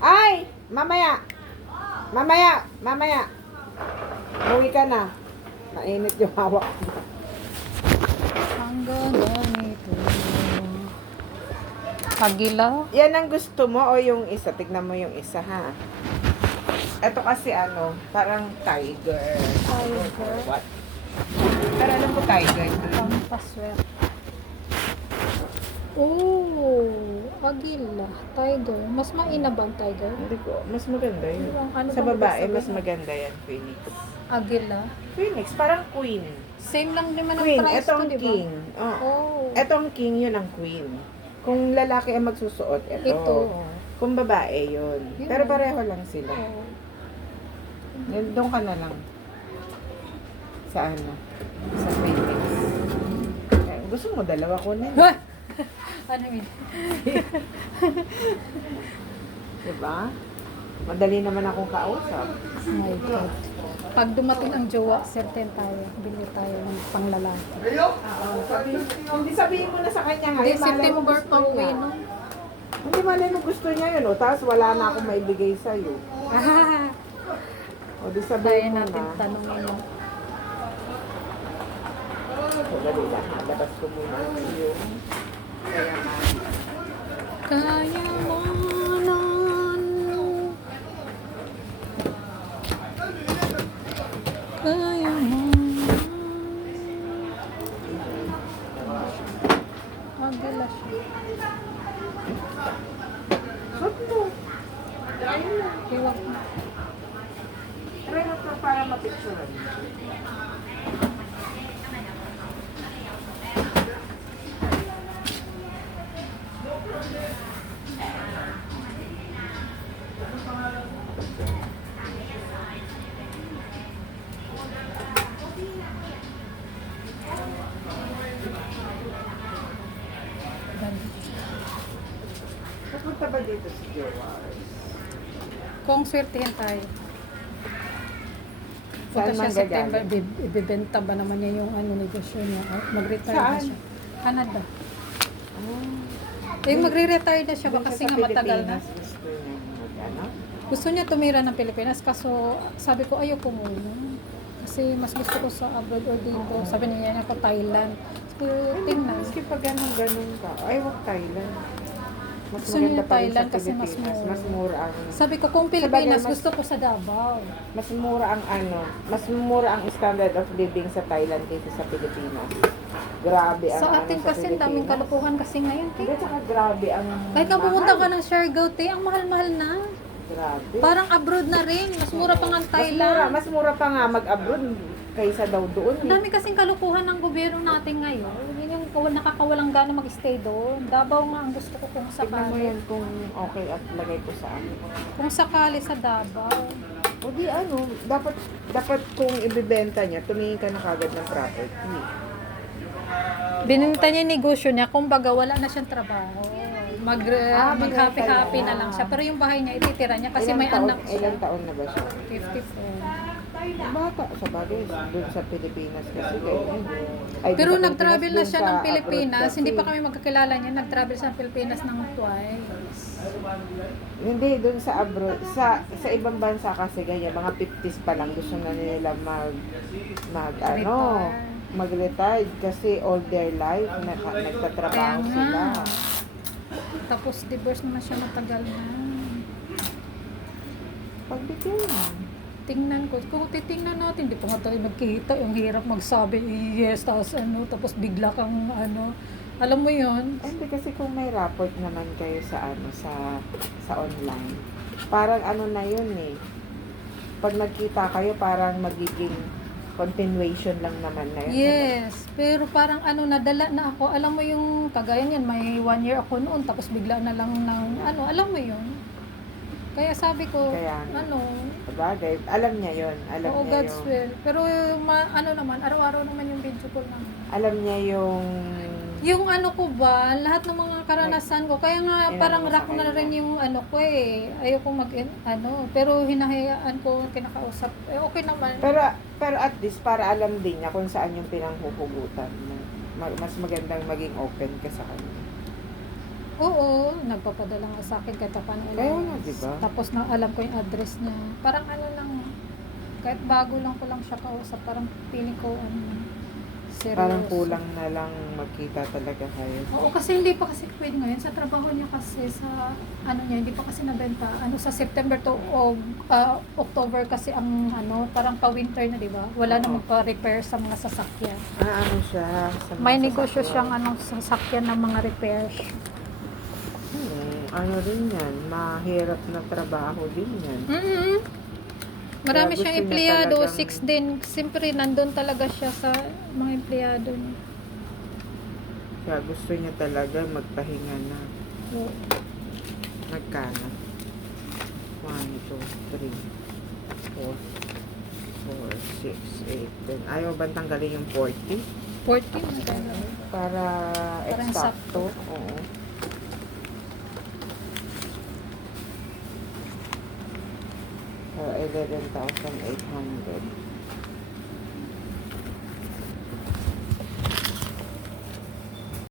Ay! Mamaya! Mamaya! Uwi ka na. Mainit yung hawak. Hanggang ganito. Agila. Yan ang gusto mo o yung isa? Tignan mo yung isa, ha? Ito kasi ano, parang tiger. Tiger. What? Pero alam ko tiger. Pampaswer. Oh, agila. Tiger. Mas maina ba ang tiger? Hindi ko. Mas maganda yun. Ano Sa bang babae, ibig mas sabihin? maganda yan, Phoenix. Agila. Phoenix, parang queen. Same lang naman ang Queen, price ito ko, ang di ba? king. Oh. Oh. Ito ang king, yun ang queen. Kung lalaki ang magsusuot, ito. Ito. Kung babae, yun. Yun. Pero pareho lang sila. Oh. Yan, doon ka na lang. Sa ano? Sa Phoenix. Eh, gusto mo dalawa ko na. Ha! Ano yun? Diba? Madali naman akong kausap. My God. Pag dumating ang jowa, certain tayo. Bili tayo ng panglalaki. Hindi sabihin mo na sa kanya nga. Hindi, eh, malay mo September gusto pang niya. uwi, no? Hindi malay mo gusto niya yun, o. Tapos wala na akong maibigay sa'yo. O, di Tayo sabihin mo natin na. tanongin mo. Madali lang. Labas ko muna yung kaya nga. Kaya mo nun. Kaya mo. Magdala siya. Suot mo. Ayun lang. Iwag mo. Try mo to para mapicturean. Pupunta ba dito si Jowa? Kung swertihin tayo. Punta Saan siya man September, gagaling? ibibenta ba naman niya yung ano negosyo niya? Mag-retire na Saan? siya. Canada. Ah. Eh, magre-retire na siya ba Doon kasi sa nga matagal na. Pilipinas, gusto niya mag-ano? Gusto niya tumira ng Pilipinas kaso sabi ko ayoko muna. Kasi mas gusto ko sa abroad or dito. Sabi niya ako Thailand. So, tingnan. Maski pag ganun ka. Ay, wag Thailand. Mas Gusto niya maganda pa rin Thailand sa kasi mas Pilipinas. mura. Mas mura ang... Sabi ko kung Sabagay, Pilipinas mas- gusto ko sa Davao. Mas mura ang ano, mas mura ang standard of living sa Thailand kaysa sa Pilipinas. Grabe ang Sa ano atin kasi ang daming Pilipinas. kalukuhan kasi ngayon. Hindi, tsaka grabe ang Kahit nga pumunta ka mahal. ng Siargao, te, ang mahal-mahal na. Grabe. Parang abroad na rin. Mas mura pa nga ang Mas mura, Thailand. mas mura pa nga mag-abroad kaysa daw doon. Ang dami kasing kalukuhan ng gobyerno natin ngayon. Yun yung nakakawalang gana mag-stay doon. Davao nga ang gusto ko kung Tignan mo sakali. yan kung okay at lagay ko sa ano. Kung sakali sa Davao. O di ano, dapat kung ibibenta niya, tumingin ka na kagad ng property. Bininta niya yung negosyo niya, kumbaga wala na siyang trabaho. Mag-happy-happy na lang siya. Pero yung bahay niya, ititira niya kasi may anak siya. Ilang taon na ba siya? 54. Bata sa bagay, doon sa Pilipinas kasi ganyan. Ay, Pero doon sa nag-travel na Pilipinas, siya doon ng sa Pilipinas. abroad Hindi kasi. pa kami magkakilala niya. Nag-travel siya ng Pilipinas ng twice. Hindi, doon sa abroad. Sa ibang bansa kasi ganyan, mga 50s pa lang gusto na nila ano, mag-retire kasi all their life nagtatrabaho Kaya nga. sila. Tapos divorce naman siya matagal na. Pagbigyan. Tingnan ko. Kung titingnan natin, di pa nga tayo nagkita. Yung hirap magsabi, yes, tapos ano, tapos bigla kang ano. Alam mo yun? Hindi kasi kung may rapport naman kayo sa ano sa online. Parang ano na yun eh. Pag nagkita kayo parang magiging continuation lang naman na yun. Yes. Pero parang ano, nadala na ako. Alam mo yung kagaya niyan, may 1 year ako noon, tapos bigla na lang ng ano, alam mo yun? Kaya sabi ko, Kaya nga. ano, Sabagay, alam niya yun. Alam oo, niya God's yung, will. Pero ano naman, araw-araw naman yung video call naman. alam niya Yung ano ko ba, lahat ng mga karanasan ko, kaya nga Inano parang mo sa rock na kanya? rin yung ano ko eh. Ayoko ano, pero hinahayaan ko kinakausap. Eh, okay naman. pero at least para alam din niya kung saan yung pinanghuhugutan mo. Mas magandang maging open ka sa kanya. Oo, nagpapadala nga sa akin kahit paano Kaya nga, diba? Tapos na alam ko yung address niya. Parang ano lang, kahit bago lang ko lang siya kausap, parang feeling ko seryoso. Parang kulang na lang magkita talaga kayo. Oo, kasi hindi pa kasi pwede ngayon. Sa trabaho niya kasi, sa ano niya, hindi pa kasi nabenta. Ano, sa September to October kasi ang ano, parang pa-winter na, di ba? Wala na Oo. magpa-repair sa mga sasakyan. Ano siya? Sa mga May negosyo sasakyan. siyang anong sasakyan ng mga repairs. Ano rin yan, mahirap na trabaho din yan. Marami Kaya siyang gusto niya empleyado, talagang- 6 din. Siyempre, nandun talaga siya sa mga empleyado niya. Kaya gusto niya talaga magpahinga na. Oo. Magkano? 1, 2, 3, 4, 4, 6, 8, 10. Ayaw ba tanggalin yung 40? 14 na tayo. Para Parang eksakto. Oo. Para 11,800.